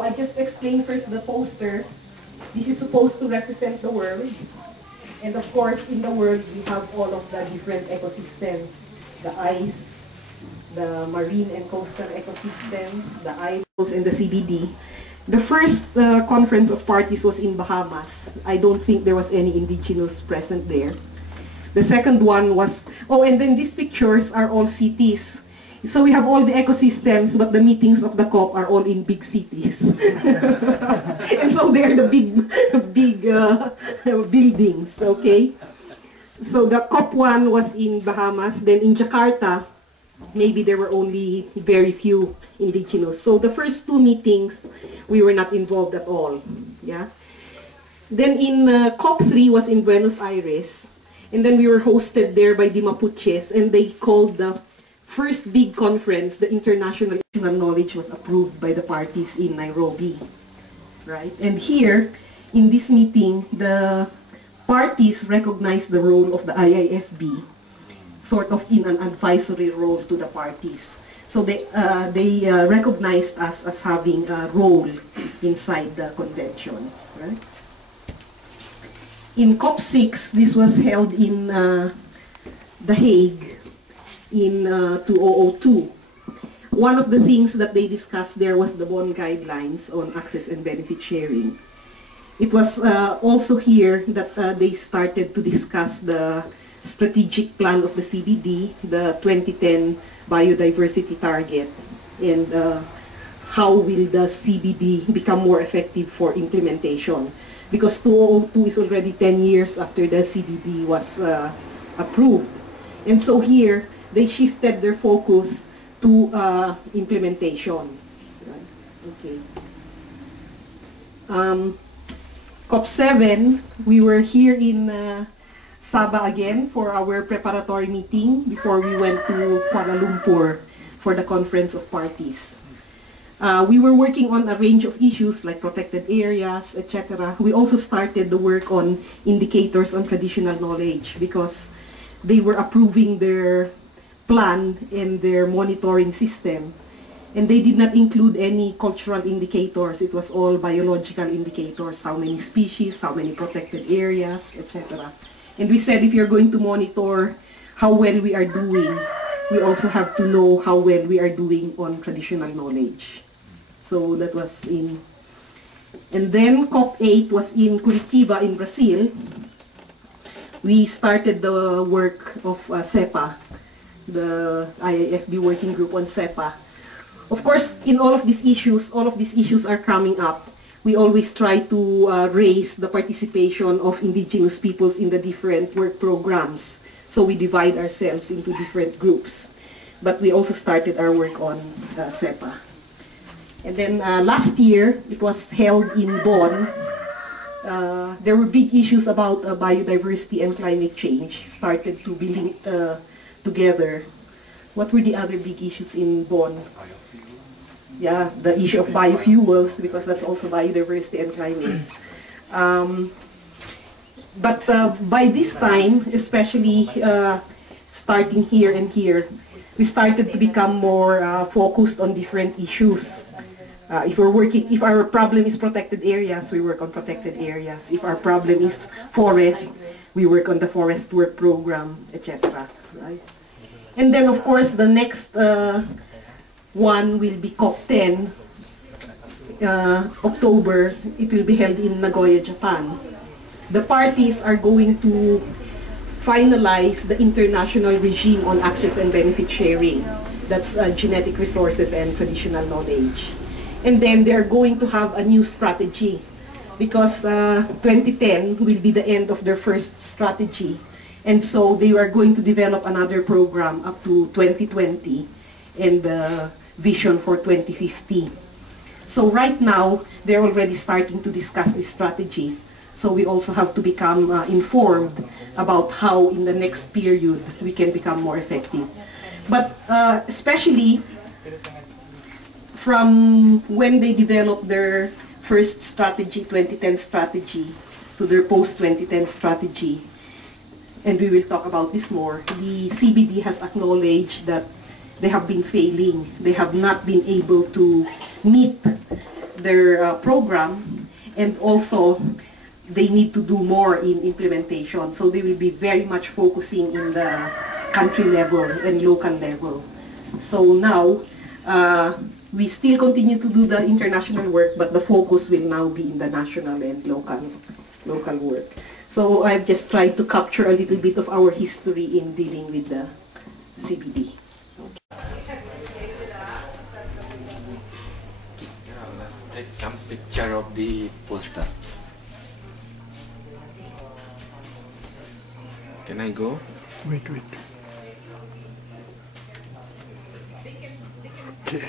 So I just explain first the poster. This is supposed to represent the world. And of course, in the world, we have all of the different ecosystems. The ice, the marine and coastal ecosystems, the islands, and the CBD. The first conference of parties was in Bahamas. I don't think there was any indigenous present there. The second one was, oh, and then these pictures are all cities. So we have all the ecosystems, but the meetings of the COP are all in big cities. And so they're the big buildings, okay? So the COP one was in Bahamas. Then in Jakarta, maybe there were only very few indigenous. So the first two meetings, we were not involved at all, yeah? Then in COP 3 was in Buenos Aires. And then we were hosted there by the Mapuches, and they called the first big conference, the International Knowledge was approved by the parties in Nairobi, right? And here, in this meeting, the parties recognized the role of the IIFB, sort of in an advisory role to the parties. So they recognized us as having a role inside the convention, right? In COP6, this was held in The Hague in 2002. One of the things that they discussed there was the Bonn guidelines on access and benefit sharing. It was also here that they started to discuss the strategic plan of the CBD, the 2010 biodiversity target, and how will the CBD become more effective for implementation. Because 2002 is already 10 years after the CBD was approved. And so here, they shifted their focus to implementation. Right? Okay. COP7, we were here in Sabah again for our preparatory meeting before we went to Kuala Lumpur for the Conference of Parties. We were working on a range of issues like protected areas, etc. We also started the work on indicators on traditional knowledge because they were approving their plan and their monitoring system. And they did not include any cultural indicators. It was all biological indicators, how many species, how many protected areas, etc. And we said if you're going to monitor how well we are doing, we also have to know how well we are doing on traditional knowledge. So that was in... And then COP8 was in Curitiba in Brazil. We started the work of CEPA, the IIFB working group on CEPA. Of course, in all of these issues are coming up. We always try to raise the participation of indigenous peoples in the different work programs. So we divide ourselves into different groups. But we also started our work on CEPA. And then last year, it was held in Bonn. There were big issues about biodiversity and climate change, started to be linked together. What were the other big issues in Bonn? Yeah, the issue of biofuels, because that's also biodiversity and climate. But by this time, especially starting here and here, we started to become more focused on different issues. If our problem is protected areas, we work on protected areas. If our problem is forest, we work on the forest work program, etc. Right? And then, of course, the next one will be COP10, October. It will be held in Nagoya, Japan. The parties are going to finalize the international regime on access and benefit sharing. That's genetic resources and traditional knowledge. And then they're going to have a new strategy because 2010 will be the end of their first strategy. And so they are going to develop another program up to 2020 and the vision for 2050. So right now, they're already starting to discuss this strategy. So we also have to become informed about how in the next period we can become more effective. But especially from when they developed their first strategy, 2010 strategy, to their post-2010 strategy, and we will talk about this more, the CBD has acknowledged that they have been failing. They have not been able to meet their program, and also they need to do more in implementation. So they will be very much focusing in the country level and local level. So now, we still continue to do the international work, but the focus will now be in the national and local work. So I've just tried to capture a little bit of our history in dealing with the CBD. Yeah, let's take some picture of the poster. Can I go? Wait. Okay.